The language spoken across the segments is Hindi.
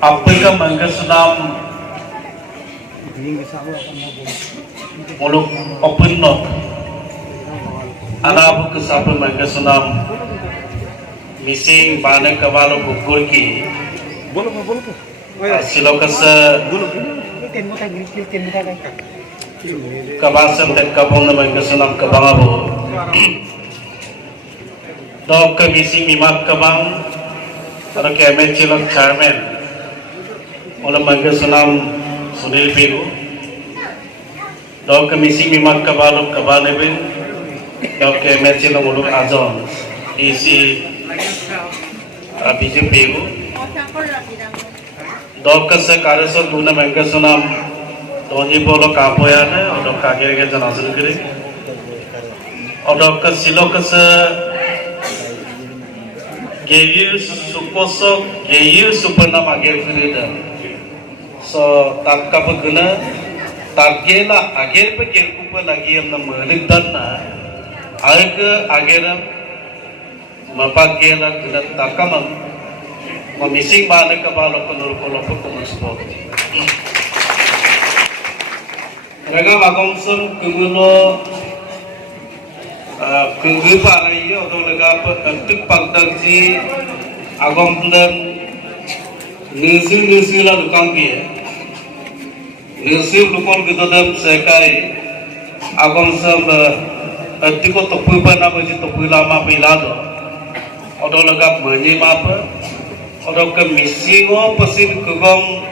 Apika manggasunam muluk open nok anabu kesapa manggasunam missing bane kabalo bukur ki silokasa kabasam tek kabong na manggasunam kabangabo dok ke missing mimak kabang atau kemen cilok chairman oleh manggasunam Sunil Piru, dok missing mimak kabalo kabanebin, dok kemen cilok uluk azon isi BJP Piru, dok kese kareso duna manggasunam Tony Polo kapoya ne, dok kagir ke janazur kiri, dok kesilok kese Geyir suposo Geyir supernam agir firida so tak kapaguna takgela agir pe gerkupa lagi amna malik danna aga agiram mapagela guna takamam mamising bane kabalo kunur kolopo kumuspo raga magomsum kumulo kenggu parai atau lega penting pagdagji agam dan nisi la lukang kia nisi lukon gitu dan sekai agam sam tiko topu pana baju topu lama pilado atau lega banyi apa atau ke misingo pesin kegom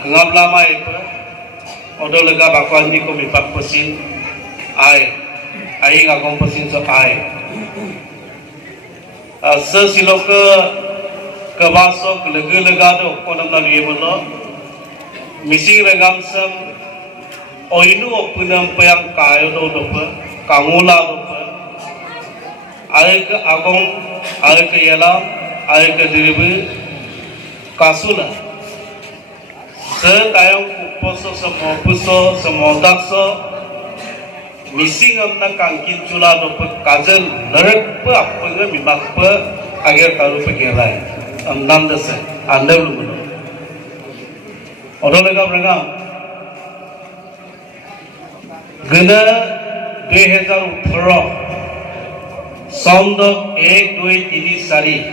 kengap lama itu atau lega bakal mi komipak pesin ai aing agong pesin so ai sesilo ke baso lega do konam na liye bolo misi regam sam oinu opunam payam kayo do pa kangula do pa ai ke agong ai ke yala ai ke diribu kasula se tayong kuposo semodakso missing amna kangkin chula do kazel narak pa apanga mimak pa agar taru pa gerai amnam dase andal lumo odo lega branga gana 2018 sound 1 2 3 sari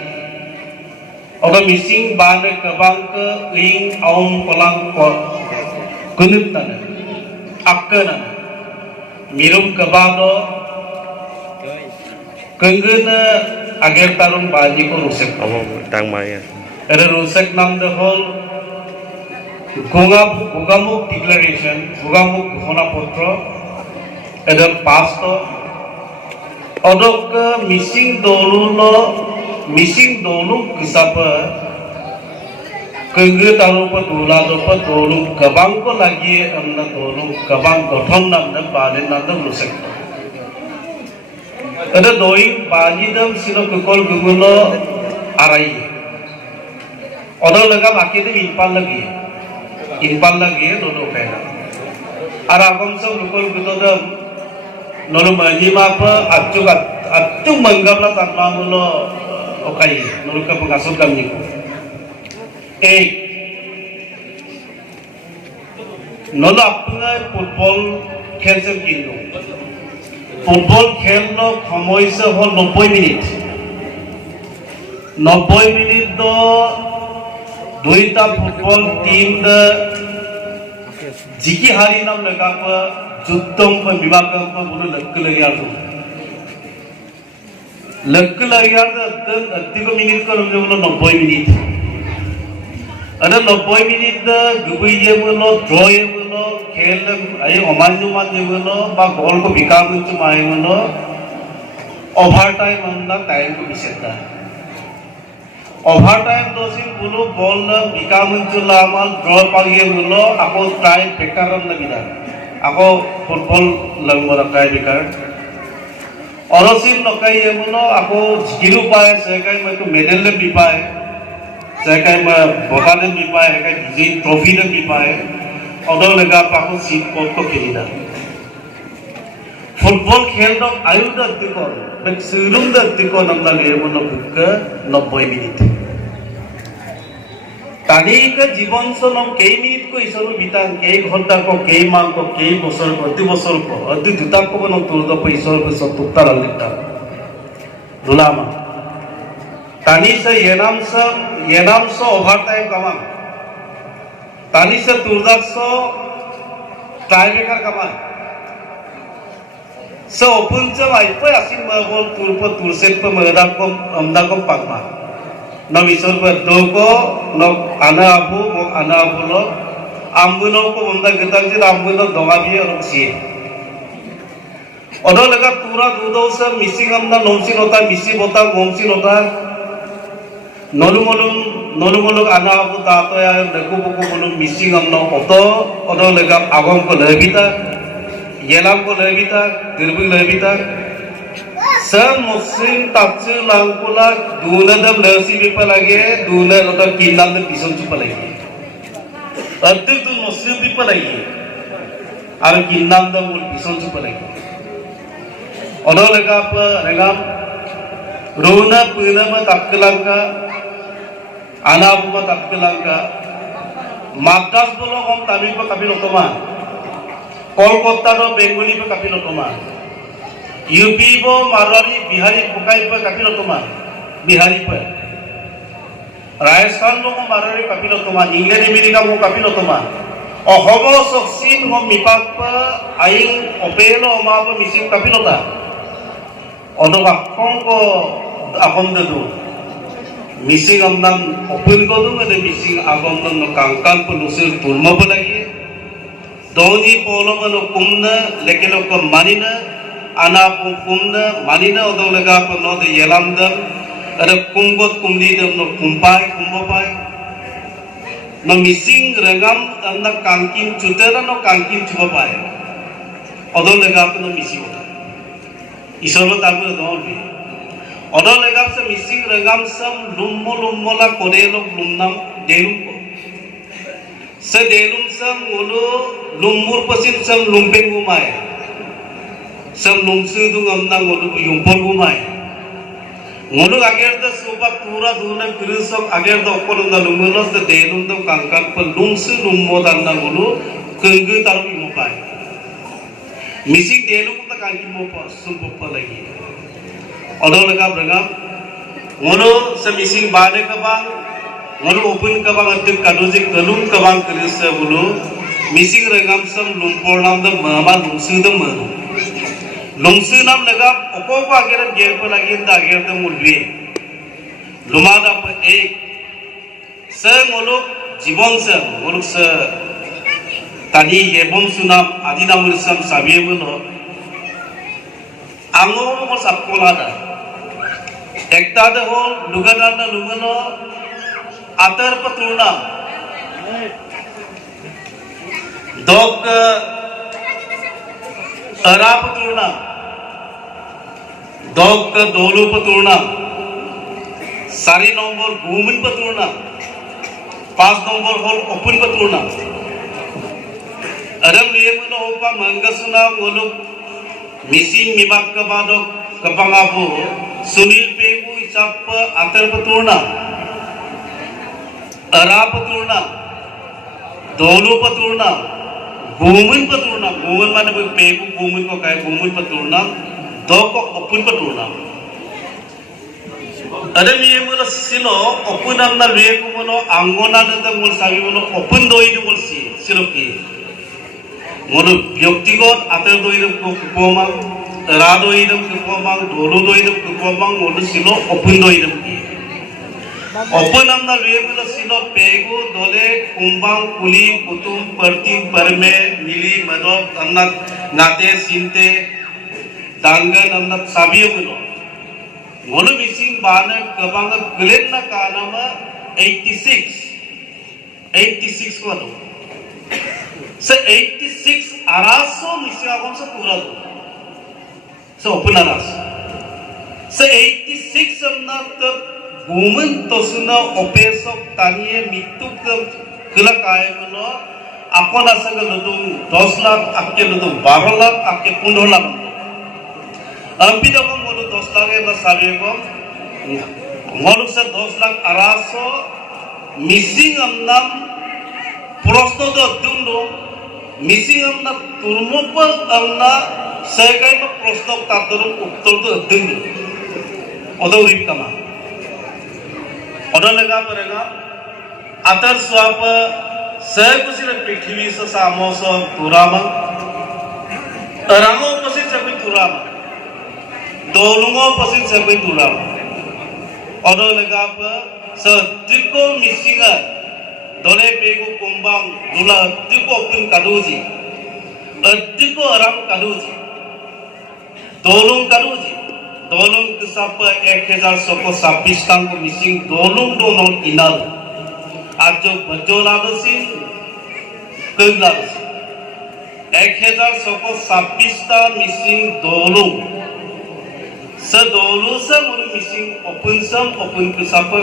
odo missing bane kabang ke ing aum kolang ko kunut tana akkana mirum kabado kengena agar tarung baji ko rusek tang maya ada rusek nam the whole gugamuk declaration gugamuk hona potro ada pasto odok missing dolu kisapa kengge taru pa dulu kabang ko lagi amna dulu kabang gothon nam balen nam lusek ada doi baji dam sino kekol gugulo arai odo lega baki de impal lagi dodo kaya aragom so kekol guto dam nolu maji mapa accu manggapla tanma mulo okai nolu ka pengasut kami ko एक नलो अपना फुटबल खेल से किनो फुटबल खेल नो समय से हो 90 मिनट तो दुईटा फुटबल टीम द जिकी हारी नाम लगा पर जुत्तों पर विभागों पर बुरे लक्क लगे यार अत्ती को मिनट कर मुझे बोलो 90 minute ada 90 minit da gubai ye mulo draw ye mulo khel ai omanju man ye mulo ba gol ko bikam chu mai mulo over time anda time ko biseta over time dosin bulo gol na bikam chu la mal draw pa ye mulo ako try bekaram na bida ako football langmora kai bekar orosin nokai ye mulo ako jiru pae sekai mai to medal le bipae saya kayak botalan di pae, kayak di trofi dan di pae, orang lega pakai seat pot ko kiri dah. Football खेल तो आयु dah tu sebelum tiko namna liye mono buka 90 minit. Tadi ke জীবন সনম কেই মিনিট কো ইসরু বিতাং কেই ঘন্টা কো কেই মাং কো কেই বছর কো অতি বছর কো অতি দুতা কো বন তুলদ প Isère co সতুক্তা লালিতা দুলামা tani se yenam so overtime kamang tani se turdak so tiebreaker kamang so opun che mai pa asin ma bol turpo turset pa magda ko amda ko pagma no isor pa doko no ana abu lo ambuno ko banda getang ji ambuno donga bi roksi odo lega tura dudo se missing amda nomsin hota misi bota gomsin hota nolumolung ana abu tato ya deku buku bolum missing amna odo lega agom ko lebita yelam ko lebita dirbi lebita sem muslim tatsu langkula duna dam lesi bipa lagi duna odo kinam dam pison chupa lagi addu tu muslim bipa lagi ar kinam dam ul pison chupa lagi odo lega pa regam rona puna ma takkelangka ana abu ma takkelangka madras bolo hom tamil pa kapil otoma kolkata ro bengali pa kapil otoma UP bo marwari bihari bukai pa kapil otoma bihari pa rajasthan bo marwari kapil otoma england america mo kapil otoma ohomo soksin ho mipak pa aing opelo ma pa misim kapilota odo bakong ko akom dadu missing amnam open ko dung ade missing agom nang no kangkan pelusir tulma balagi doni polo no kumna lekelo ko manina ana kumna manina odo lega ko no de yelamdam ade kumgot kumli dam no kumbai no missing regam anna kangkin chutera no kangkin chubai odo lega ko no missing isolo tabu dolbi odo legam se missing regam sam lummola kodelo lumnam delum ko se delum sam ngulu lummur pasin sam lumpeng gumai sam lumsu dung amna ngulu yumpol gumai ngulu ager da suba pura duna kirusok ager da okolum da lumulos da delum da kangkan pa lumsu lummodan na ngulu kenggu taru imupai missing delum da kangkin mo pa sumpa lagi odo lega bragam ngono se missing bade kabang ngono open kabang adik kadoji kalum kabang kirisa bulu missing regam sam lumpor nam da mama lumsu da manu lumsu nam lega opo ko ageran ger ko lagi da ager da mulwi lumada pa ek se ngono Jibon se ngono se tadi yebom sunam adinamul sam sabiye bulu ango mo sapkolada ekta de hol lugadanda lugano atar patruna dog ara patruna dog dolu patruna sari nombor gumin patruna 5 nombor hol open patruna aram liye mo hopa mangasuna ngoluk missing mibak kabadok kapangapo sunil pegu isap atar patruna ara patruna dolu patruna gumun mane pegu gumun ko kay gumun patruna doko opun patruna ada miye mo silo opun amna liye ko mo angona da mo sabi mo opun doi do mo silo ki mono ব্যক্তিগত আতের দইদম কো কুপমাং রা দইদম কুপমাং দোলো দইদম কুপমাং মোলো সিলো ওপেন দইদম কি ওপেন আমনা লেগুলো সিলো পেগু দলে কুম্বাং কুলি কুতুম পরতিম পরমে মিলি মদব আমনা নাতে সিনতে দাঙ্গন আমনা সাবিয়ে গুলো মোলো মিসিং বানে কবাং গলেন না কানামা 86 ko se 86 araso misiagom se pura do se open aras se 86 amna ta gumun tosuna opesok taniye mituk kila kaya gulo apon asang ludum 10 lakh akke ludum 12 lakh akke 15 lakh ampi dokon 10 lakh এবার সাবিয়ে ngoluk sa 10 lakh araso missing amnam prosto do dumdo missing amna turmopa amna segai ma prosto tadorum uttor do dumdo odo rip kama odo lega parega atar swapa sekusira prithvi sa samoso turama rango pasit sabi turama dolungo pasit sabi turama odo lega pa sediko missinga dole pegu kumbang dula diko pun kaduji diko aram kaduji dolung kisapa 1126 tang ko missing dolung do non inal ajo bajola dosi kegla dosi 1126 ta missing dolung sedolu semuru missing open kisapa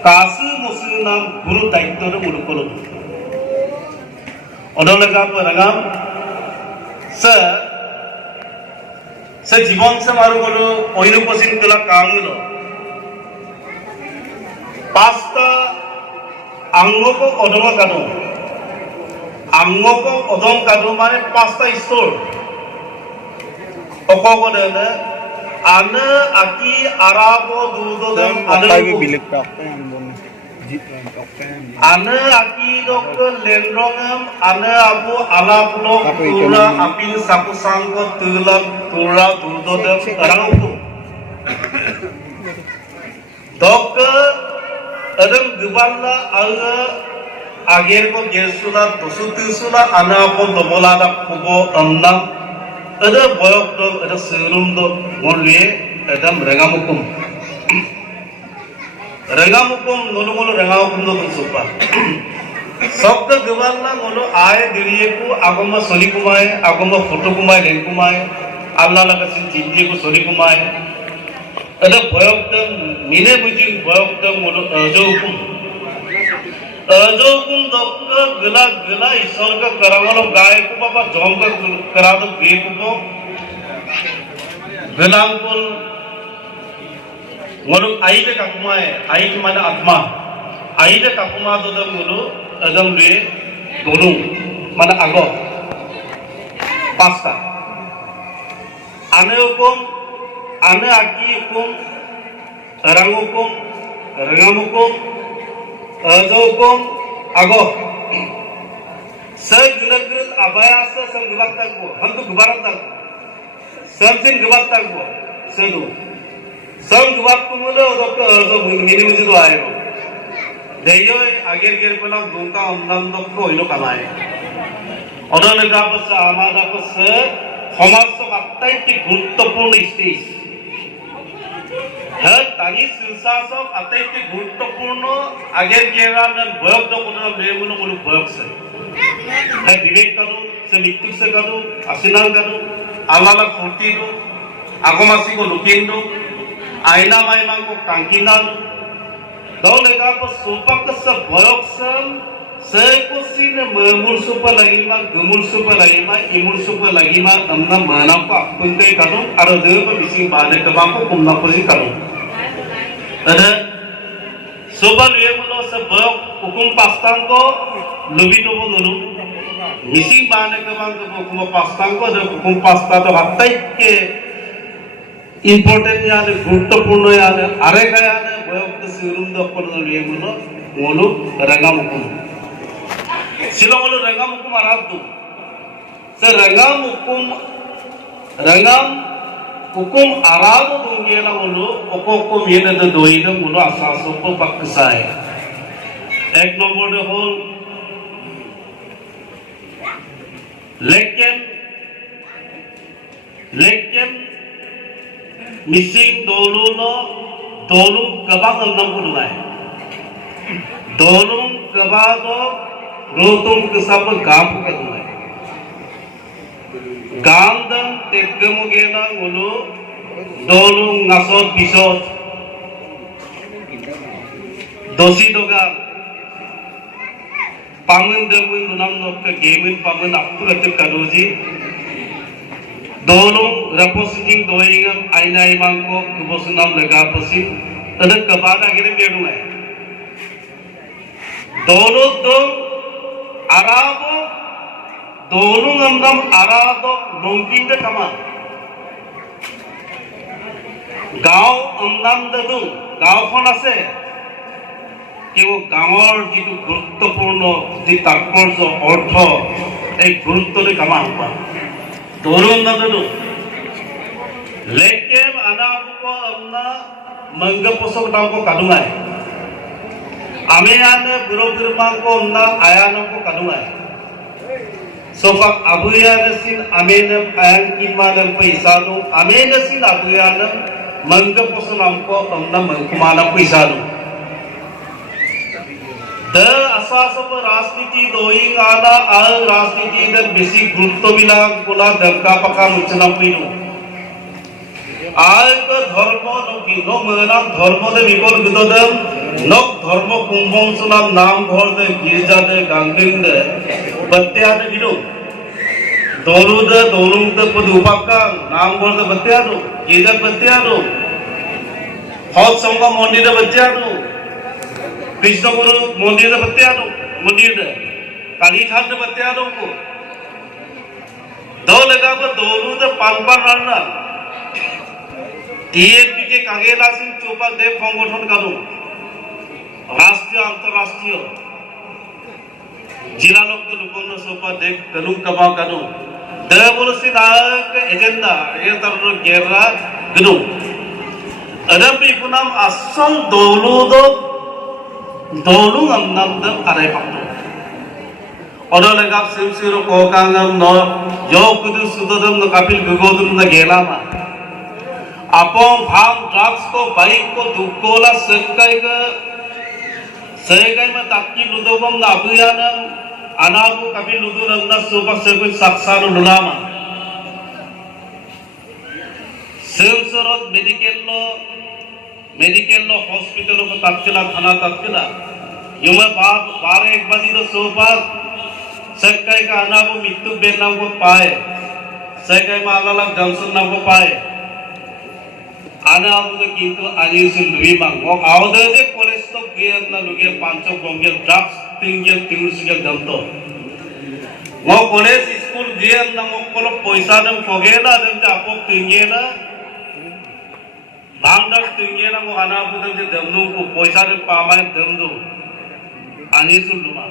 kasu musinam guru daiktor guru kolom odolega paragam se Jibon se maru guru oinu posin kala kamulo pasta angoko odoma kado mane pasta istor okoko dena ana aki arabo dudo dem lagi bilik dokter yang bonus ana aki dokter lendrongam ana abu alaplo tura apil sakusangko tura dudo dem arangku dokter adam guballa aga ager ko gesula dosutisula ana ko dobolada kubo amna ada boyok do ada serum do ngolwe adam rengamukum nolu rengamukum do supa sabda gawalla ngolo aye diriye ku agomma soli kumai agomma photo kumai len kumai allah laga sin jinje ku soli kumai ada boyok do mine bujin boyok do ngolo ajokum dokter gela ईश्वर का करावलो गाय को बाबा जॉम का करा दो गे को गलांकुल मोलो आई के काकुमाए आई के माने आत्मा आई के काकुमा तो दम मोलो अदम ले दोनों माने आगो पास्ता आने आकी हुकुम रंगुकुम अजोकुम ago segala abayasa sam gubat tagbo ham to gubarat tagbo samsin gubat tagbo sedu sam gubat kumulo dokto azo mini muji do ayo deyo ager pelang dungka amnam dokto ilo kamaye odone gapas amada pas সমাজ আটাইতকৈ গুৰুত্বপূৰ্ণ ষ্টেজ তানি শিলশাসক আটাইতকৈ গুৰুত্বপূৰ্ণ আগের গেরাম বয়স দোকান লেগুলো কোনো বয়স বিবেক কাদু সে মৃত্যু সে কাদু আসিনাল কাদু আল্লাহ ফুর্তি দো আগমাসি को लुकिन दो आईना माइमा को कांकिनाल दो लेगा पर सुपक से बयस से को सीन ममुल सुपर लगिमा गुमुल सुपर लगिमा इमुल सुपर लगिमा अन्ना माना को अपनते कादु आरो दे को बिसिं बाने कबा को कुमना पसि कादु अरे सुपर लेमुलो से बयक हुकुम पास्तान को लुबितो को नुनु मिसिं बाने कबा को हुकुम पास्तान को दे हुकुम पास्ता तो हत्ताई के इम्पोर्टेंट याने गुरुत्वपूर्ण याने आरे का याने बयक तो सिरुम दो पर लेमुलो मोलु रंगा मुकुम सिलोंगलो रंगा मुकुम आराध दो से रंगा हुकुम आराध दूंगे ना मोलु ओको मेरे तो दो ही ना मोलु आसासों को पक्साए एक नंबर दे होल लेकिन मिसिंग दोलू कबा अंदर को लाए दोलू कबा दो रोतुम के सब गांव के लाए गांव दम तेगमु गेला उलो दोलू नासोत बिसोत दोसी दोगा पामन दमुन लुनाम नोक गेमिन पामन आपु गते करोजी dolong repositing doing ainai mangko kubosunam lega posin ada kebana gini biarungai dolong dong arabo dolong amdam arabo nongkin de kaman গাঁও অন্যান্য দাদু গাঁওখন আছে কেউ গাঁৱৰ যিটো গুৰুত্বপূৰ্ণ যি তাৎপৰ্য অৰ্থ এই গুৰুত্বলৈ কামান পা দৌৰণ দাদু লেকেম আনাবুক অন্না মংগ পছক দামক কাদুঙাই আমি আনে বুঢ়ো বিৰমাংক Anna আয়ানক কাদুঙাই sofak abuyanesin amenem ayan kimanem paisano amenesin abuyanem mangga posunamko amna mangkumana paisano the asasap rajniti doing ala al rajniti der basic gurutto bilang kula damka paka muchanam pinu al ko dharma noki no manam dharma de bikol gudodam nok dharma kumbong sunam nam ghor de girja de gangling de बत्तियां गिरो दोलूद दोलूद पद उपाका नाम बोल दे बत्तियां दो केजर बत्तियां दो हौत संगा मंदिर दे बत्तियां दो कृष्ण गुरु मंदिर दे बत्तियां दो मंदिर दे काली घाट दे बत्तियां दो को दो लगा को दोलूद पानपान रान्ना टीएपी के कागेलासिन चोपा देव संगठन कानू राष्ट्रीय अंतरराष्ट्रीय जिला लोग तो लोगों ने सोपा देख करूं कमा करूं देवोलसी नाक एजेंडा ये तरह गेरा करूं अदम भी पुनः असम दोलू अंदर दम अरे पक्तो और लगा सिमसिरो कोकांगम नो यो कुदु सुदोदम नो कापिल गुगोदम न गेला मा अपों भांग ड्रग्स को बाइक को दुकोला सेगै में ताकि लुदोबम ना अभियानम अनाबु कभी लुदु रंगना सुबह से कोई सक्सानु लुलामा सेल्सरोड मेडिकल लो हॉस्पिटल को तत्किला थाना तत्किला युवा बार एक बजी तो सुबह सेगै का अनाबु मित्तु बेन नाम को पाए सेगै में अलग जंक्शन नाम को पाए अनाबु तो किंतु अनिल लुई मांग वो आवदे दे पुलिस तो गियर ना लुगे पांचों गोंगे ड्रग्स तिंगे तिंगुसिगे दंतो वो पुलिस स्कूल गियर ना वो कोलो पैसा दम फोगे ना दम जापो तिंगे ना भांगडर तिंगे ना वो अनाबु दम जे दमनु को पैसा दम पामाय दमदो अनिल लुमा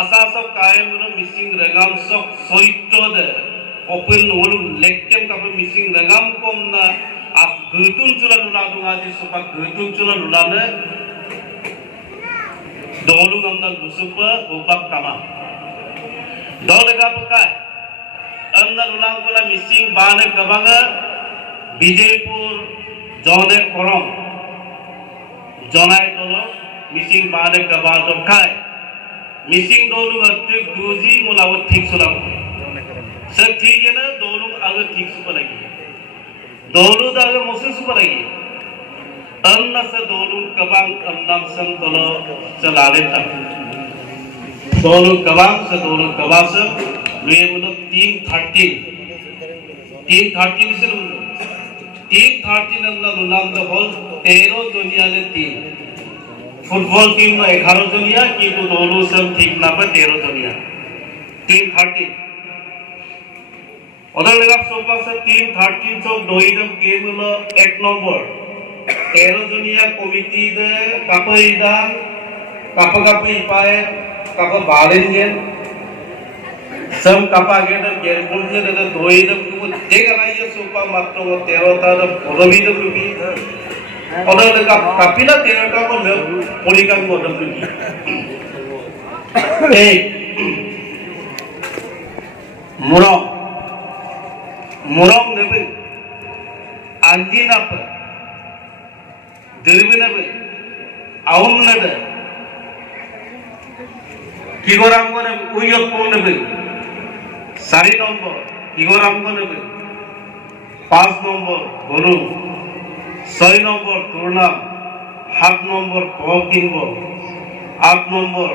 आसा सब कायम नो मिसिंग रगाम सब सोइटो दे ओपन ओल लेक्केम का मिसिंग रगाम कोम ना आप गतुम चुला लुला दूंगा जिस सुपा गतुम चुला लुला ने दोलू गंदा लुसुपा उपाक तमा दोलेगा पकाय अंदर लुलांग कोला मिसिंग बाने कबांगा विजयपुर जौने कोरम जौनाय दोलो मिसिंग बाने कबां तो खाय मिसिंग दोलू अत्ते दूजी मुलावत ठीक सुलाम सब ठीक है ना दोलू अगर ठीक सुपा लगी दोलू दाग मुसे सुपर लगी अन्ना से दोलू कबांग अन्नम सं तलो चलाले तक दोलू कबांग से लुए मुनो 313 से लुनो 313 अन्ना लुनाम तो बोल 13 दुनिया ने 3 फुटबॉल टीम में 11 दुनिया की तो दोलू सब ठीक ना पर 13 दुनिया 313 उधर लगा सोपा से 313 सब दोइदम गेम लो 1 नंबर 13 दुनिया कमिटी दे कापइदा कापी पाए काप बालेंगे सब कापा गेदर गेरपुल जे दे दोइदम को देगा ना ये सोपा मात्र वो 13 ता रविदम रुपी उधर लगा कापिला 13 ता को पोलिका को दम रुपी एक मुरम नेबे अंजिनाप दिरबिनेबे आउम नेबे किगोराम को नेबे उयक को नेबे 4 नंबर किगोराम को नेबे 5 नंबर गुरु 6 नंबर तुरनाम 7 नंबर पकिनबो 8 नंबर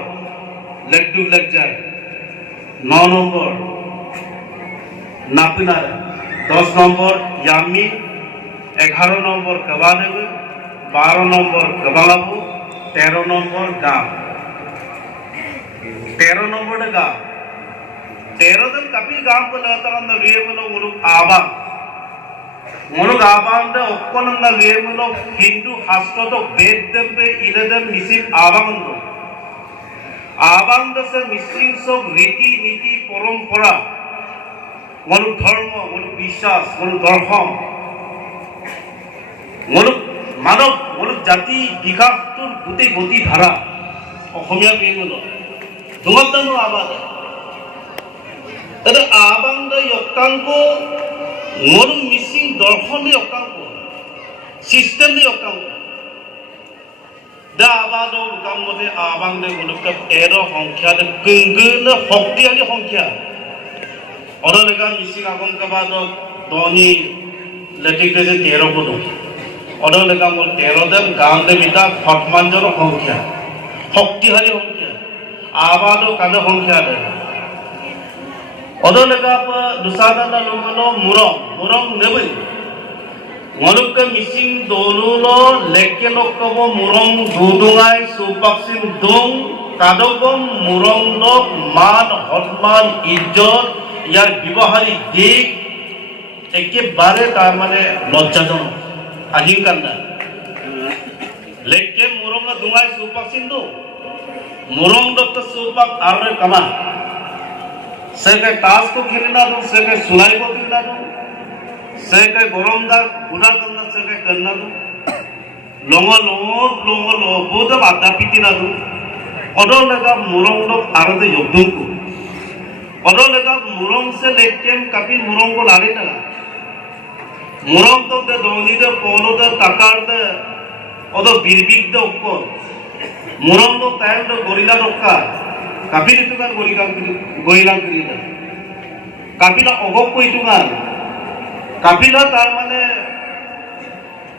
लड्डू लग जाए 9 नंबर नापिनारे 10 নম্বর ইয়ামি, 11 নম্বর কবানেব, 12 নম্বর কবালাবু, 13 নম্বর গাম। 13 নম্বরে গাম। 13 দিন কাপিল গাম বলে তারা লিয়ে বলো মুলুক আবাং। মুলুক আবাং দে অক্কনন্দ লিয়ে বলো হিন্দু শাস্ত্র তো বেদ দেবে ইলেদেম মিসিম আবাং। আবাং দে মিসিং সব রীতি নীতি পরম্পরা মুলুক ধর্ম মুলুক বিশ্বাস মুলুক দর্শন মুলুক মানব মুলুক জাতি বিকাশটোৰ গোটেই গতি ধাৰা অসমীয়া বিহুলো দুমতানো আবাদ এটা আবাংদ অকাংক মুলুক মিসিং দর্শনে অকাংক সিস্টেমে অকাংক দা আবাদৰ কামতে আবাংদে মুলুক এর সংখ্যা গঙ্গন শক্তিশালী সংখ্যা অদলেগা মিসিং আগম কাবাদক দনি লেটিক দেশে 13 পদ অদলেগা মোর 13 দেম গাম দেবিতা ফটমানজর সংখ্যা শক্তিশালী সংখ্যা আবাদ কানে সংখ্যা দে অদলেগা দুসাদানা লমনো মুরং নেবই মনুক মিসিং দলুলো লেকে নকব মুরং দুদুঙাই সুপাকসিন দুং কাদগম মুরং লক মান সন্মান ইজ্জত ইয়ার ব্যবহারিক দিক একেবারে তার মানে লজ্জাজনক আজিম কান্দা লেকে মুরং দুঙাই সুপাকসিন দু মুরং দত্ত সুপাক আর কামা সেকে টাস কো খেলিনা দু সেকে সুলাই কো খেলিনা দু সেকে গরমদার গুনা করনা সেকে করনা দু লঙ্গ বুধ আদা পিটি না দু অদল লেগা মুরং লোক আরদে যোগদুং কো অদল লেগা মুরং সে লেকেম কাপিল মুরং কো লারে না মুরং তো দে দনি দে পলো দে তাকার দে অদ বিরবিক দে অক্ক মুরং লোক টাইম দে গরিলা রক্কা কাপিল ইতুগান গরিলা করিলা কাপিলা অগক কো ইতুগান কাপিলা তার মানে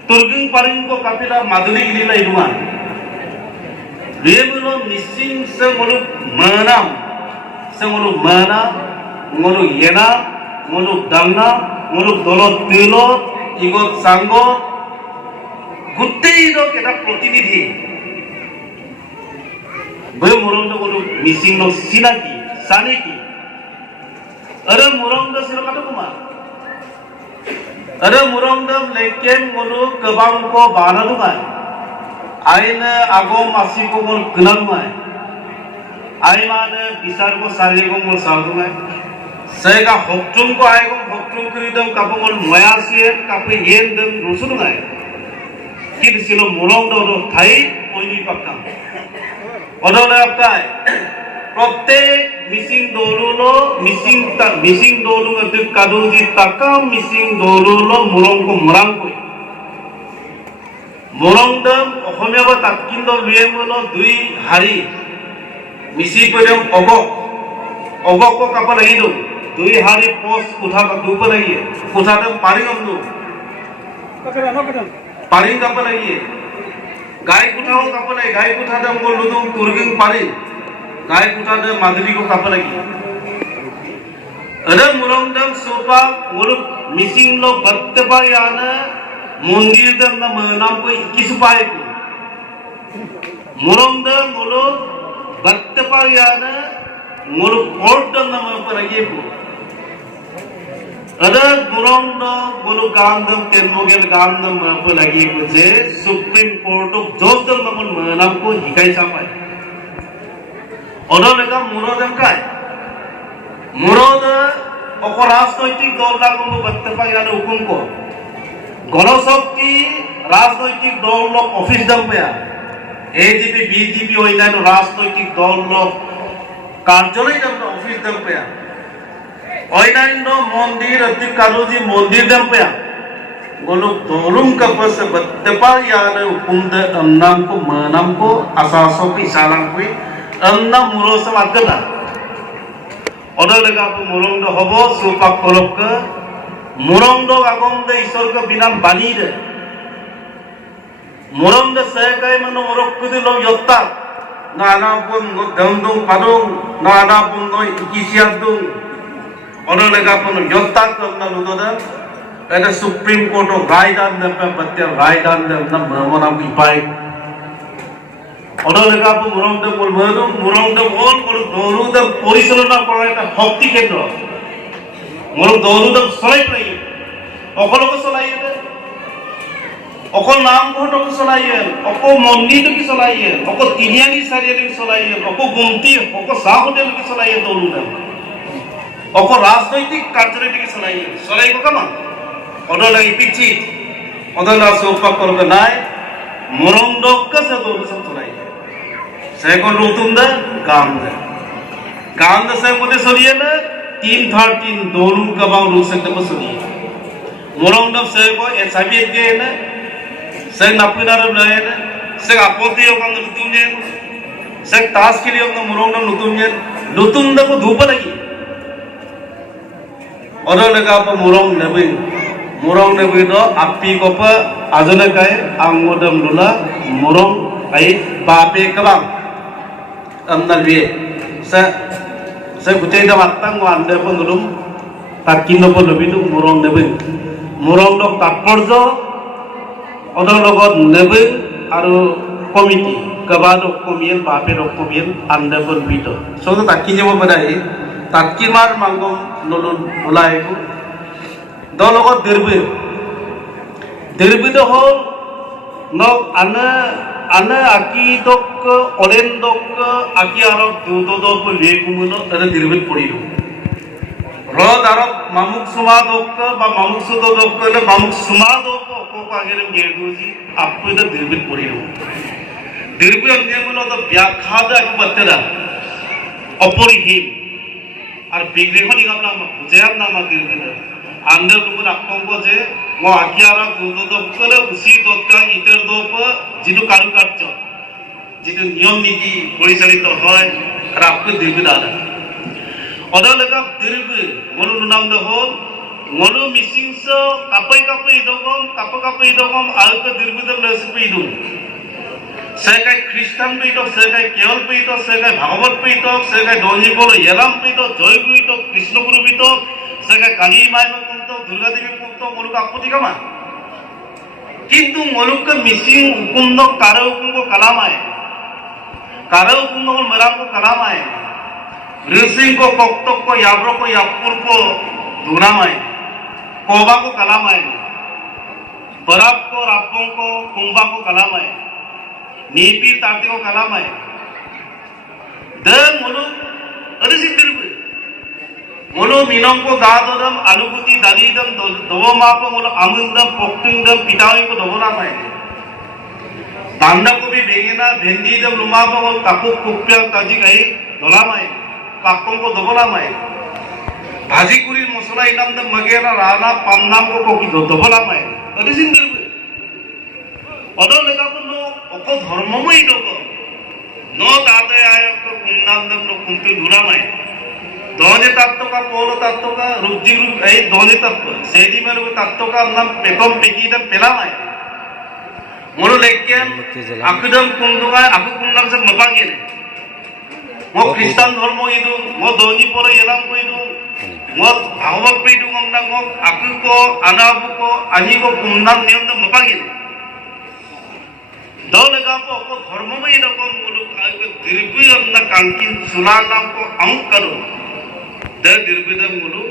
তুর্গিং পারিং কো কাপিলা মাদুলি গিলা ইতুগান রেবলো মিসিং সে মুলুক মানাম সে মুলুক মানা মুলুক ইয়েনা মুলুক দাংনা মুলুক দলত তিলত ইগত সাঙ্গ গোটেই লোক এটা প্রতিনিধি বে মুরংদ মুলুক মিসিং লোক সিনাকি সানিকি আরে মুরংদ সিরকাটো কুমার আরে মুরংদ লেকেন মুলুক কবাং কো বানালুমাই আইনে আগম আসি কো মুল কনালুমাই আই মানে বিচার কো সারি কো মুল সালদুমাই সেগা হকটুম কো আইগম হকটুম করিদম কাপো মুল ময়াসিয়েন কাপে ইয়েন দেম রুসুলুমাই কি দিছিল মুরংদ থাই পইনি পাক্কা অদলে আপকাই প্রত্যেক মিসিং দলুলো মিসিং দলু গতি কাদুজি তাকা মিসিং দলুলো মুরং কো মুরাং কই মুরং দম অসমীয়া বা তাকিন্দ লুয়ে মলো দুই হারি মিসি পরম অগক কো কাপা লাগি দো দুই হারি পোস উঠা দুপ লাগি উঠা দম পারি অন্দু পারি কাপা লাগি গাই কুঠাও কাপা লাগি গাই কুঠা দম কো লুদু তুরগিং পারি গাই কুঠা দম মাদুলি কো কাপা লাগি अरे मुरंग दम सोपा मुलुक मिसिंग लो बत्ते पायाना मंदिर दम ना नाम को 21 पाए को मुरंग दम मुलुक बत्ते पायाना मुलुक कोर्ट दम ना पर ये को अरे मुरंग दम मुलुक गाम दम के मोगेल गाम दम पर लगी को जे सुप्रीम कोर्ट ऑफ जज दम नाम को हिकाई सापाय ओनो लेका मुरो दम काय मुरद অক রাজনৈতিক দলগুলো বলতে পারে আর হুকুম কো গণশক্তি রাজনৈতিক দল অফিস দাম পেয়া এজিপি বিজেপি অন্যান্য রাজনৈতিক দল কার্যালয় দাম অফিস দাম পেয়া অন্যান্য মন্দির অতি কালুজি মন্দির দাম পেয়া গোলক দলুম কপস বলতে পারে আর হুকুম দে নাম কো মানাম কো আসাসো কি সালাম কই अन्ना मुरोस वागला অদলেগা মুরংদ হব সুপাক করক মুরংদ আগম দে ঈশ্বর কে বিনা বানি দে মুরংদ সহকাই মনো মুরক কুদি লো যত্তা নানা পন দমদং পাদং নানা পন নয় ইকিসিয়াস দং অদলেগা পন যত্তা কম না Luda Ada Supreme Court of Raidan the Papatia Raidan the number one Pai. Although the Kapu Murong the Murong the Wall, Doru the Porisona Correct, Hopti Kendro. Murong Doru the Solai, Okolo Solai, Okol Nam Koto Solai, Oko Mondi to Solai, Oko Tiniani Sari Solai, Oko Gumti, Oko Sahotel Solai Doru. Oko Rasnaitik Karturitik Solai, Solai Kokama. Although I pitch it, although I so far for the night, Murong Dockas are those of Solai. Second Rutunda, Ganda. Ganda Samude Soliana, Team 13, Doru Kabang Rusak the Pasuni. Murong of Sego, a Sabiet Gain, Seg Napina of Lion, Seg Apoti of the Lutunian, Seg Taskili of the Murong of Lutunian, Lutunda Dupalagi. Although the Gapa Murong Nebin. Murong nebido api kopa azana kai angmodam lula murong ai bape kabang amnal vie sa gutai da matang wande pengulum takino po nebido murong nebin murong dok taporjo odol logot nebin aru komiti kabado komien bape dok komien ande pon bito so to takinyo mo badai takimar mangom lulun ulai ko Dologot derbi the whole no ana aki dok oren dok aki arok dudo dok lekumuno ada derbi porido rod arok mamuk suma dok ba mamuk sudo dok le mamuk suma dok ko agere ngeduji appu da derbi porido derbi angemuno da byakhada ak patera oporihim ar bigrekhoni gamla ma bujayam na ma derbi Anda lugu nakongko je mo akiara dudo dokkale usi dotka iter dop jitu karu karcho jitu niyom niti porichalito hoy ar apko dirbi dada oda lega dirbi molu nam do ho molu misingso kapai idogom alko dirbi do lespi idun sekai Christian pito sekai Keol pito sekai Bhagavat pito sekai Donji polo Yelam pito Joy pito Krishna guru pito sekai Kali Mai Durga Devi Pukto Moluk Aputi Kama. Kintu Moluk missing Ukundo Kara Ukungo Kalamai. Kara Ukungo Merako Kalamai. Rising ko Koktok ko Yabro ko Yapur ko Duramai. Koba ko Kalamai. Barab ko Rapong ko Kumba ko Kalamai. Nipi Tati ko Kalamai. The Moluk Arisindirbu. Mulu minong ko gadodam aluguti dalidam dobo mapa mulu amundam poktingdam pitawi ko dobo namai. Tanda ko bi begina bhendidam lumapa mulu kapuk kupya kaji kai dolamai. Kakong ko dobo namai. Bhaji kuri mosla inam dam magera rana pamnam ko koki dobo namai. Adi sindir. Odo lega ko no oko dharma mo idoko. No tate ayo ko kumnam dam no kumtu duramai. Doni tattva का पोलो tattva का रुद्धि रूप ऐ doni tattva सेदी में रूप tattva का नाम पेकम पेकी दम पेला माय मोरो लेकिन अकुदम कुंडुगा अकु कुंडम से मपागे ने मो क्रिस्तान धर्म इदु मो doni पोलो येलाम को इदु मो भावक पे इदु गंदा मो अकु को अनाबु को अनि को कुंडम नियम दम मपागे ने दो लगा को धर्म में इदु को मोरो आयु दिरबी अंदा कांकिन सुलाल नाम को अंक करो The Dirbidam Mulu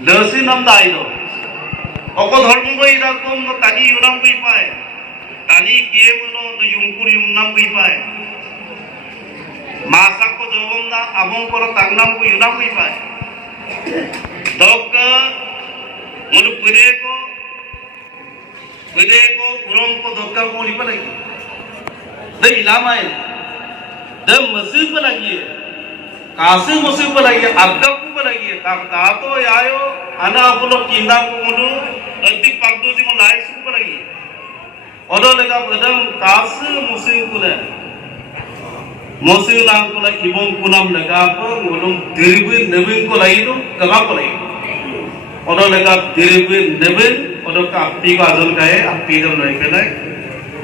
Lucy Nam Dido Oko Hormo Irakum, the Tani Yuram Pipai Tani Kiemuno, the Yunkurium Nam Pipai Masako Jovona, Amonkoro Tagnam Yunam Pipai Doka Mulu Pideko, Uronko Doka Mulipalaki The Ilamai The Masipalaki कासे मुसीब लगी अब्दक को लगी तातो यायो अना अपुलो किंदा को मुलु अधिक पागदो जी को लाइक सुप लगी ओदो लगा बदम कासे मुसीब को ले मुसीब नाम को लगी इबों कुनाम लगा को मुलुम दिरबी नबिन को लगी तो कमा को लगी ओदो लगा दिरबी नबिन ओदो का अपनी को आजल का है अपनी जब नहीं करना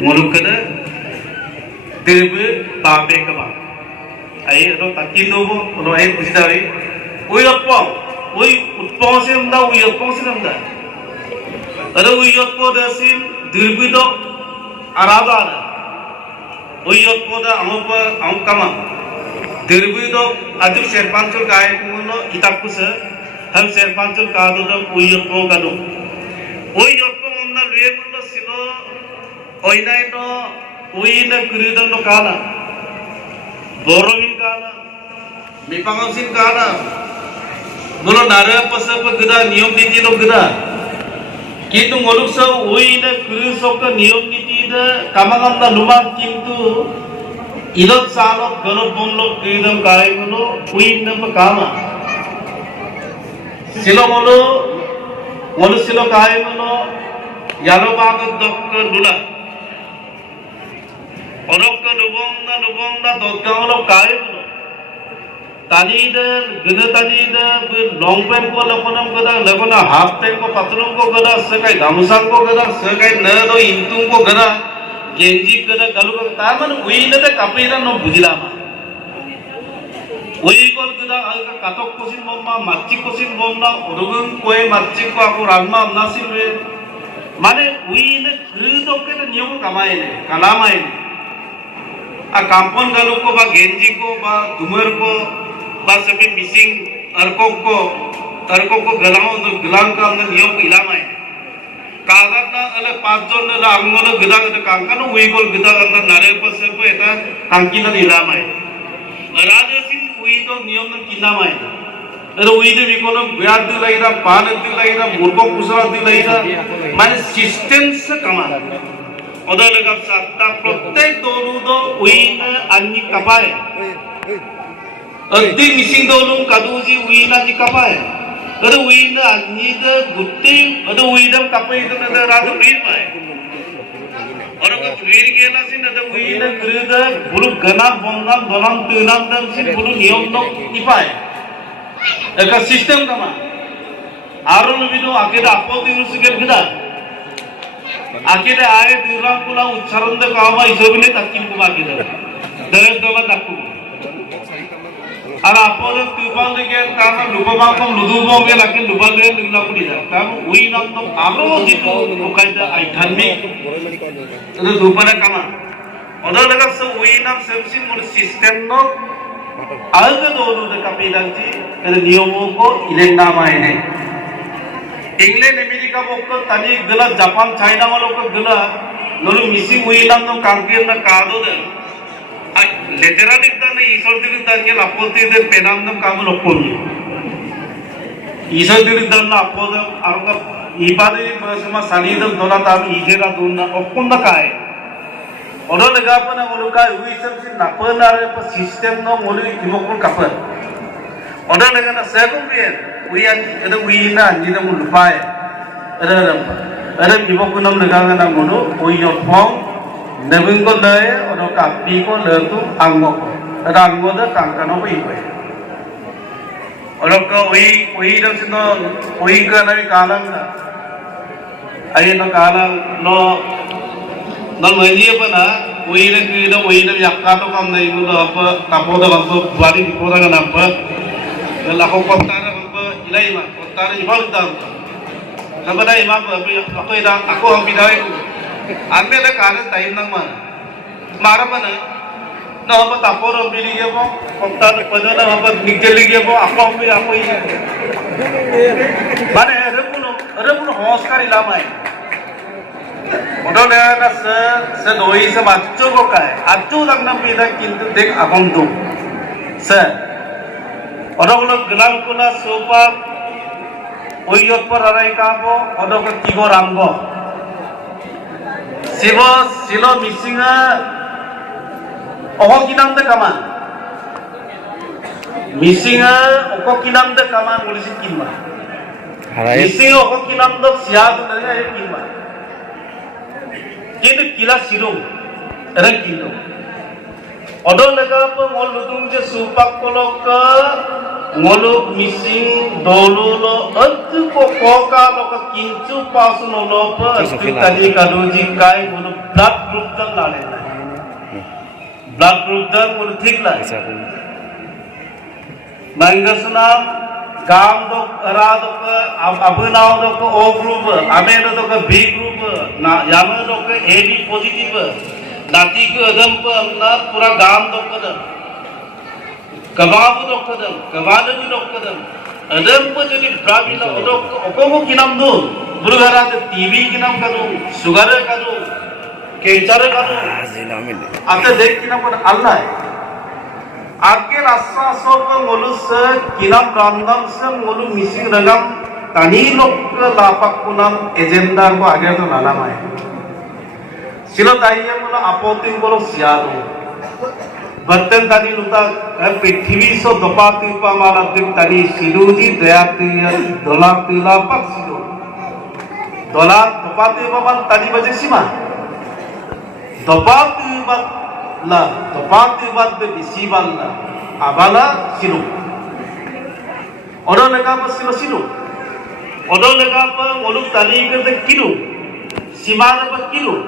मुलुक के दिरबी बापे कमा आई तो ताकिनो वो नो आई पुछता है कोई अपॉ से हमदा कोई अपॉ से हमदा Ada uyot po dasim dirbido arada ada. Uyot po da amuk kama. Dirbido adu serpancul kaya kumuno itap kusa. Ham serpancul kado da uyot po kado. Uyot po omna luye mundo silo. Oinai no uina kuridon no kana. Boromin kana. Mipangausin kana. Mulu nara pasa pa geda niyom niti no geda. Kintu ngoluk sa uina kurisok ka niyom niti da kamangam na lumang kintu ilot salok galop bomlok kuridam kaya mulo uina pa kama. Silo ngolu silo kaya mulo yalo bagat dokka lula. Orok ka lubong na dotgang olok kaya mulo. Tadi guna tadi long pant ko lakonam gada lakona half pant ko patulung ko gada sekai gamusan ko gada sekai nado intung ko gada genji gada galu ko taman uina te kapira no bujilama ui kol gada alka katok kosin bomma machi kosin bomna odugun koe machi ko aku ranma nasilwe mane uina kridok ke niyom kamaine kalamaine a kampon galu ko ba genji ko ba dumar ko bas अभी मिसिंग अरकों को गलाओं तो गलांग का अंदर नियम को इलामा है कागज ना अलग पांच जोन ना आंगों ना गदा गदा कांका ना वही कोल गदा अंदर नारे पर से पे ऐसा कांकी ना इलामा है राजसिंह वही तो नियम ना किनामा है अरे वही तो विकोल ब्याज दिलाई ना पान दिलाई ना मुर्गों कुसरा दिलाई ना माने सिस्टम से कमाल उधर लगा साता प्रत्येक दोनों दो वही ना अन्य कपाए अगदी मिसिंग दोलून कादूजी उईना जी कापाय अरे उईना अन्नी द गुत्ते अरे उईदम कापाय इधर न रात वीर पाय और अगर वीर गेला सिन न उईना ग्रद बुरु गना बोंगा दोनाम तीनाम दम सिन बुरु नियम नो इपाय एका सिस्टम कमा आरोल विदो आकेदा आपोती रुसगेल गदा आकेदा आये दिराम कुला उच्चारण द कामा इजोबिले तक्किन कुमा गिदा दर दोबा तक्कु और आपने त्रिपाल के कारण लुबा को लुदुबो के लकिन लुबा ले निकला पड़ी जा काम वही नाम तो आरो जितो मुकाइदा आइथानमी तो दुपने कमा और लगा सब वही नाम सबसे मोर सिस्टम नो अलग दोनों द कपिलान जी के नियमों को इलेक्ट नाम आए हैं इंग्लैंड अमेरिका को तनी गला जापान चाइना वालों को गला नोरु मिसिंग वही नाम तो कांकेर ना कादो दे लेटेरा दिखता नहीं ईश्वर दिखता है कि लापोते इधर पेनाम दम काम लोगोंनी ईश्वर दिखता ना अपोदम आरुका इबादे बरसमा सालीदम दोना ताम इजेरा दोना ओपुन्ना काए और लगा पना मोलुका हुई सब से नापना रे पर सिस्टम नो मोलु इमोकुल कापर और लगा ना सेकुम बियन हुई ना अंजिना मुलुपाए अरे इमोकुनम लगा ना मोलु हुई यो फोंग नवीन को ले और कापी को ले तो आंगो को रांगो द कांकनो पे इपे और का वही जब से नो वही का नवी कालम ना आये नो कालम नो मंजिए पर ना वही ने याक्का तो कम नहीं मुझे अब कापोदा बंपो बारी दिपोदा का नाम पर लाखों कोतारा बंपो इलाई मां कोतारा इबाल दाम नबदा इमाम aku idang aku ang bidawai ambil le kana time nang mana mara mana na apa tapor bili ge bo kopta pada na apa nigeli ge bo aku ini mana ada pun hoskar ilamai udah na se doi se baccho ko kai achu tak nam bida kintu dek akom tu se orang lo gelang kuna sopa oyot पर अराई काबो ओदो को तिगो रामगो सिबो सिलो मिसिंगा ओहो किनाम दे कमान मिसिंगा ओको किनाम दे कमान मुलिसिन किनमा मिसिंगा ओको किनाम दे सियाद नरे आये किनमा किंतु किला सिरो रंग किलो ओदो लगा पर मोल लुदुंग जे सुपाक कोलोक ngoluk missing dolo lo antu ko koka lo ka kinchu pasu no lo pa hospitali kadoji kai bolu blood group dan lale na blood group dan bolu thik la manga suna Gam dok era dok abunau dok O group, ame dok B group, na yama dok AB positive, nati ke adam pe amna pura gam dok adam, kababu dok adam, kabada bi dok adam, adam pe jadi brabila dok okomo kinam do, burugara de TB kinam kadu, sugar kadu, cancer kadu, ate dek kinam kadu Allah. Akhir asa sopa mulus kinam randam se mulu missing ragam tani lok lapak punam agenda ko agar to nana mai silo taiye mula apoting bolo siado batan tani luta prithvi so dopati pa mala dik tani siluji dayati dolak lapak silu dolak dopati pa man tani baje sima dopati bat la topati bad be bisiban la abala silu odo lega pa silu odo lega pa moluk tali karte kilu simana pa kilu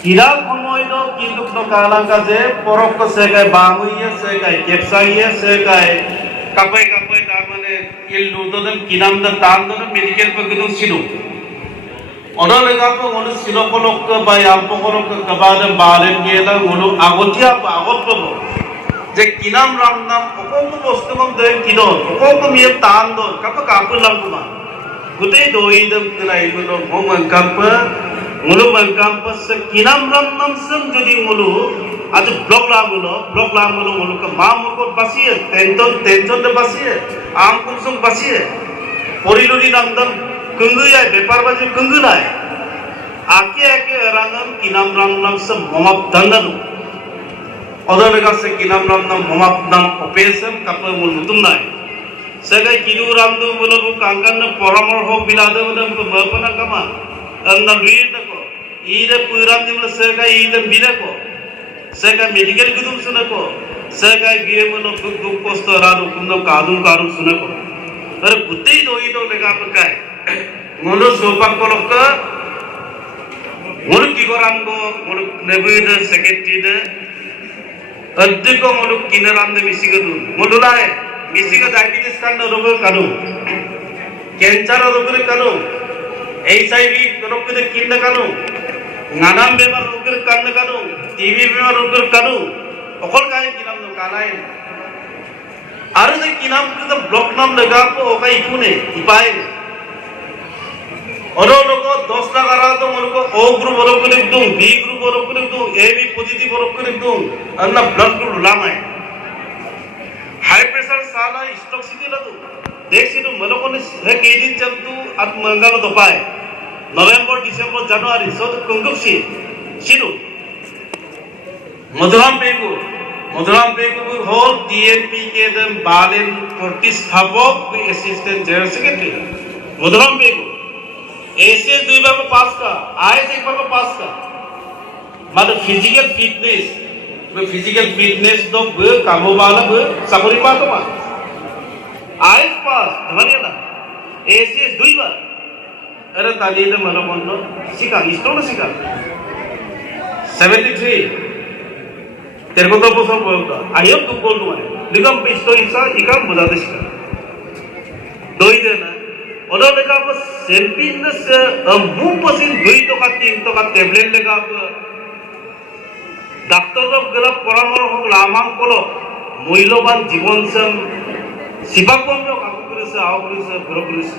kira khomoy do kiluk do kala ka je porok ko se kai bamuiye se kai kepsaiye se kai kapai tar mane illu do dam kinam da tan do medical pa gidu silu odo lega pa molu silo kolok ba yampo kolok ka badam balen gela molu agotia pa agot pa je kinam ram nam okom bostumam de kido okom ye tan do kapa kapul lam kuma gute doi dam kunai gulo momang kampa molu mang kampa se kinam ram nam sam jodi molu aju blok la molu molu ka ma moko basiye tenton de basiye am kumsum basiye poriluri namdam kungu ya bepar baje kungu lai ake rangam kinam nam se momap dandalu odalega se kinam nam momap nam opesam kapal mul mutum nai segai kidu ramdu bulagu kangan na poramor ho bilade mudam ko bapana kama anna luida ko ide puram dimla segai ide bilako segai medical gudum sunako segai giemulo gug posto radu kundo kadum sunako are buddhi doido lega pakai mulu sopak kolokka mulu kigorango mulu nebuida secretary de addiko mulu kinarande misigadu mulu lai misiga diabetes kan rogo kanu cancer rogo kanu HIV rogo de kinda kanu nanam bebar rogo kan kanu TB bebar rogo kanu okol kai kinam do kanai aru de kinam to block nam lega ko okai ikune ipai odo logo 10 lakh ara to molko O group orok kore dum B group orok kore dum AB positive orok kore dum anna blood group lamai high pressure sala stroke sidi ladu dekh sidu molko ne he keidin chamtu at mangalo to pai November December January so to kungupsi sidu Madhuram Pegu whole TNP ke dem balen Curtis Thabok assistant general secretary Madhuram Pegu ACS 2 बार को पास का आईएएस 1 बार को पास का मतलब फिजिकल फिटनेस तो ब कामो वाला ब साकोरी पा तो मा आईएएस पास धमनिया ना एसीएस 2 बार अरे ताली ने मनो मनो सिका इस्टोन सिका 73 तेरे को तो पोसम बोलता आयब तू बोल दो निगम पे इस्टो इंसा इकाम बजा दे सिका दो ही देना odo lega pa selfiness mum pasin 2 to ka 3 to ka tablet lega pa doctor jog gela poramor hok lamang kolo moiloban jibon sam sibakon jo ka kurise aw kurise bro kurise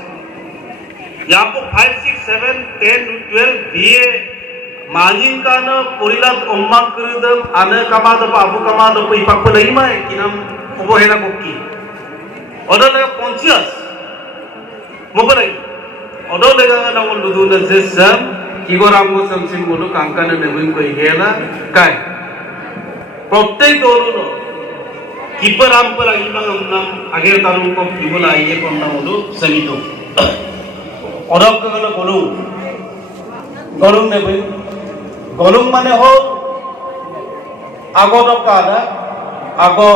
ya po 5 6 7 10 12 BA majin kana porilat omma kurudam ane kamada pa abu kamada pa ipak ko nahi mai kinam obo hena kokki odo lega conscious Mobalai, odo lega na wal dudu na zesam, kigoram go samsin bolu kankana nebun ko igela, kai. Protek doru no, kiparam par agimang amnam ager tarum ko kibola iye konna bolu samito. Odo ko galo golung nebun, golung mane ho, ago do kada, ago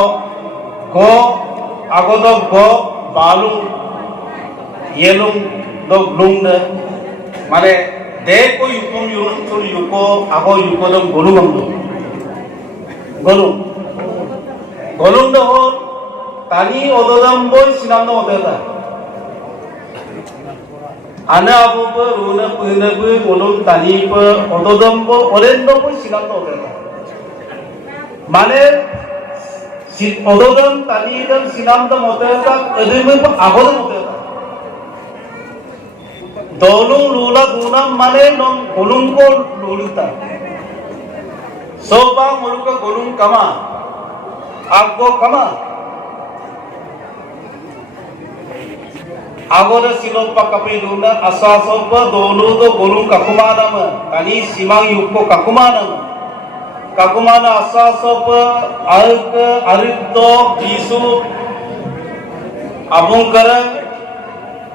do go balung yelung dog lung na mane de ko yukom yurung chul yuko ago yuko dom golung do ho tani ododam boy sinam no odeda ana abu pe runa puna pe mulung tani pe ododam bo olendo boy sinam no odeda mane ododam tani dam sinam dam odeda edeme pe agodam odeda dolung lula dunam mane non golung ko lulita soba muluka golung kama agbo kama agora silopa kapiluna asasopa dolu do golung kakumana ma kani simang yukko kakumana ma kakumana asasopa arikdo bisu abungkara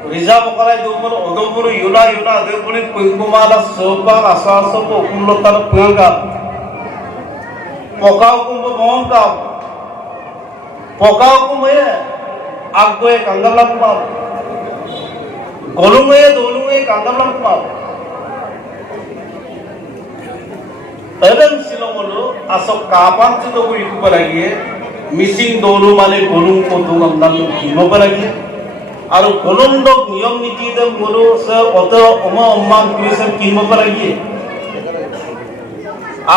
reserve করায় দুমর অদমপুর ইউনা আদেপুরি কুইকুমালা সোপা আসাসপ কুমলতার পুঙ্গা পকাও কুম্ব মহঙ্কা পকাও কুময়ে আগয়ে কাঙ্গালাম কুমার গলুময়ে দলুময়ে কাঙ্গালাম কুমার এরম সিলমলো আসক কাপান চুতো বুই কুপারাগিয়ে মিসিং দলু মানে গলুম কো দুগাম দাম কিমো পারাগিয়ে আর গলুমদক নিয়ম নীতি দম গলু সে অত অমা অম্মান ক্রিসম কিমো পারাগিয়ে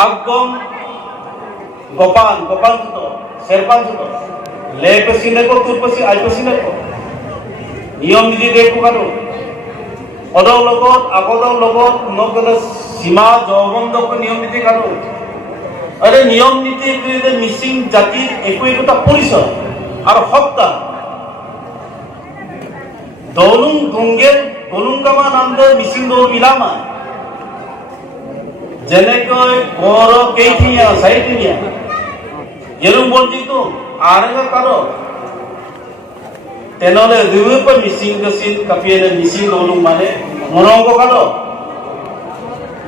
আগম গোপাল চুতো শেরপান চুতো লে পসিনে কো তুর পসি আই পসিনে কো নিয়ম নীতি দেখো কারো অদল লগত আগদল লগত নগলে সীমা জবন্দক নিয়ম নীতি কারো আরে নিয়ম নীতি বিরুদ্ধে মিসিং জাতির একটা পরিচয় আর হত্যা দলুং দুঙ্গের দলুংকামা নামদে মিসিং দল বিলামা যেনেকৈ গড় কেইটিয়া চাৰিটিয়া এরম বলজিতো আরেগা কারো tenole rupa missing kasin kapiena missing golung mane monongko karo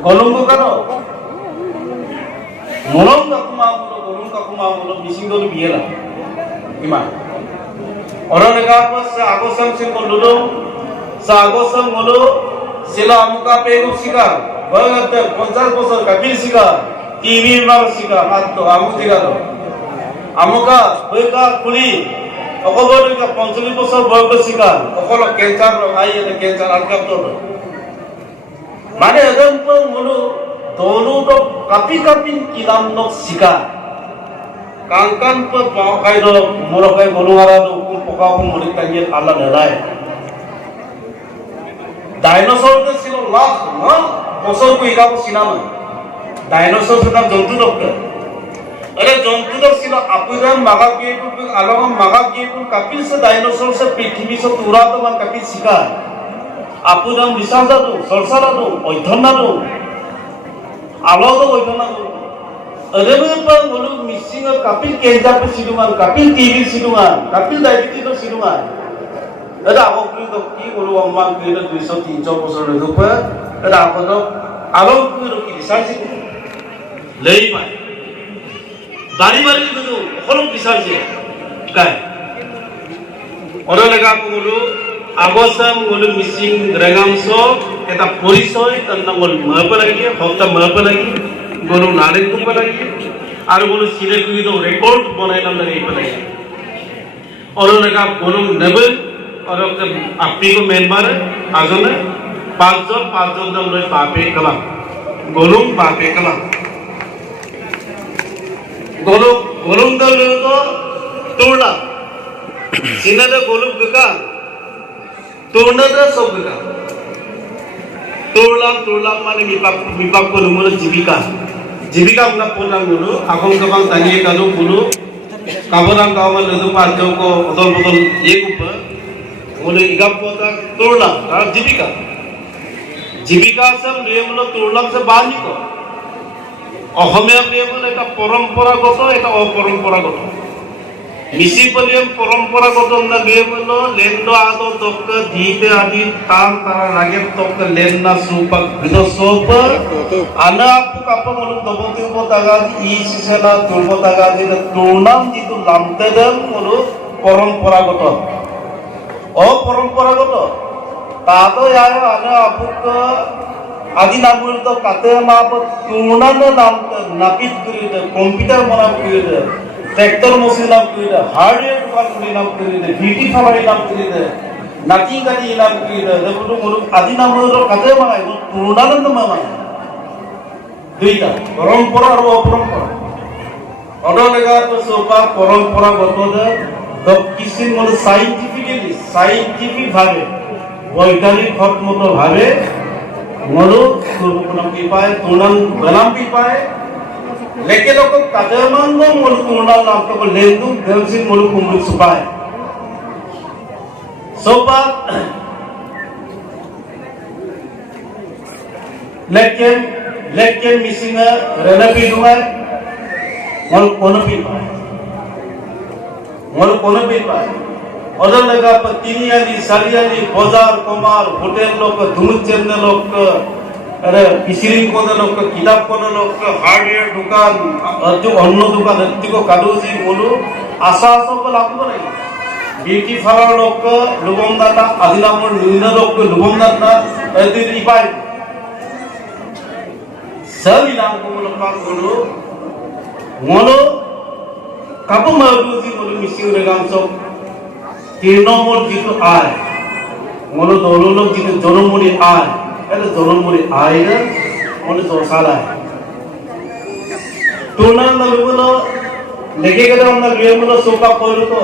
golungko karo monong ka kuma missing dolu biela ima orang negara pas agosam sing golulu sa agosam golu sila amuka pego sika bagate 50 বছর kapil sika tv mar sika matto amu digalo amuka hoika kuli অকলকা 45 বছর বয়স শিকার অকল ক্যান্সার আই এনে ক্যান্সার আলকাপ তো মানে এদম তো মনু দলু তো কাপি কিলাম ন শিকার কাঙ্কান তো বাকাই দ মোরকাই গলুহারা দ কুল পকা কো মরি তাঙ্গে আল্লাহ নেলায় ডাইনোসর তে ছিল লাখ না বছর কো ইগাব সিনামা ডাইনোসর নাম জন্তু দক্কা अरे जंतु तो सिला अपुरान मागा के कुल आगम मागा के कुल कपिल से डायनासोर से पृथ्वी से तुरा तो मान कपिल सिका अपुरान विशाजा दो सरसारा दो ओइथना दो आलो दो ओइथना दो अरे में पर बोलू मिसिंग कपिल केंजा पे सिलुमान कपिल टीवी सिलुमान कपिल डायबिटीज तो सिलुमान अरे आगो कुल तो की बोलू अम्मान के 200 300 বছর রে দুপে अरे आगो तो आलो कुल की रिसर्च लेई पाए বাড়ি কিন্তু সকলো বিচাৰছে কাই অৰলেগা কোলো আগসম গলো মিসিং রেগামস এটা পরিচয় তন্নগল মাপ লাগি হপ্তা মাপ লাগি গলো নাড়ে কুপ লাগি আর গলো সিলে কুইদো রেকর্ড বনাইলাম লাগি লাগি অরলেগা গলো নেবে অরকে আপনি কো মেম্বার আজনে পাঁচজন দম লই পাপে কলা গলো পাপে কলা golung dal to turla sinada golung gaka turna da sob gaka turla mane mipak ko numero jibika nga pulang dulu akong kabang tani kalu bulu kabarang kawan ledu parjo ko odol ye kupa bolu igap pota turla ar jibika sam lemlo turla se bani ko Asamiya প্ৰিয়মল এটা পৰম্পৰাগত এটা অপৰম্পৰাগত মিসি পলিয়ম পৰম্পৰাগত না প্ৰিয়মল লেন্ড আদো তক দিতে আদি তাম তারা রাগে তক লেন্না সুপক বিদসোপ আনা আপু কাপ মলু দবতি বতাগা ই সিসেলা দুর্বতাগা দি তুলনাম জিতু লামতে দেম মলু পৰম্পৰাগত অপৰম্পৰাগত তাতো আয় আনা আপুক आदि नामुल तो काते माप तुलना ने नाम नापित करी दे कंप्यूटर बना करी दे ट्रैक्टर मशीन नाम करिदे हार्डवेयर दुकान खुली नाम करिदे ब्यूटी पार्लर नाम करिदे नाचिंग गाड़ी नाम करिदे देबुदु मुलु आदि नाम रो काते माय तुलनानंद मामा दुईटा परंपरा और अपरंपरा अडलेगा तो सोपा परंपरा गतदे द किसिन मुलु साइंटिफिक भावे वैज्ञानिक हतमत भावे मुलु तुलना की पाए तुलन गलाम की पाए लेके लोग काजरमांगो मुलु तुलना नाम तो लेंदु देवसिन मुलु कुमुल सुपाए सोपा लेकिन मिसिंग रेनपी दुआय मोल कोनपी पाए अदर लगा पतिनियाली सालियाली बाजार कमार होटल लोग धुमुच चेन्ने लोग अरे किसिरिंग को लोग किताब को लोग हार्डवेयर दुकान जो अन्न दुकान अति को कादोजी बोलो आशा को लागू नहीं ब्यूटी पार्लर लोग लुबम दाता आदिनामर नीना लोग लुबम दाता अति इपाय सभी नाम को लोग पास बोलो मोलो काबू मारुजी बोलो मिसिंग रेगाम सब तृणमूल जितु आय मोलो दोनों लोग जितु जनमुरी आय ऐसे जनमुरी आय ना मोलो जोसाला है तुलना ना लोगों लेके गए हम ना लिए मोलो सोका कोई तो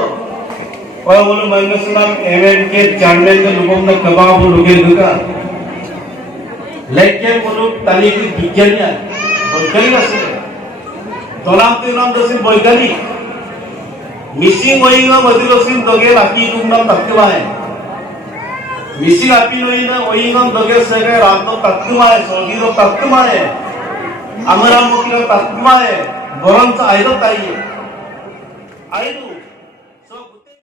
कोई मोलो मंगलसूत्रम एवेंट के चैनल के लोगों ने कबाब लोगे दुका लेकिन मोलो ताली की विज्ञानिया वैज्ञानिक असले दोलाम दसिन वैज्ञानिक मिसिंग वहींगा मधुरसिन दोगे लाकी तुमना तत्वाए मिसिंग आपी वहींगा वहींगा दोगे सगे रातो तत्वाए सोगीरो तत्वाए अमराम मुकिरो तत्वाए बरंच आयदो ताइये आयदो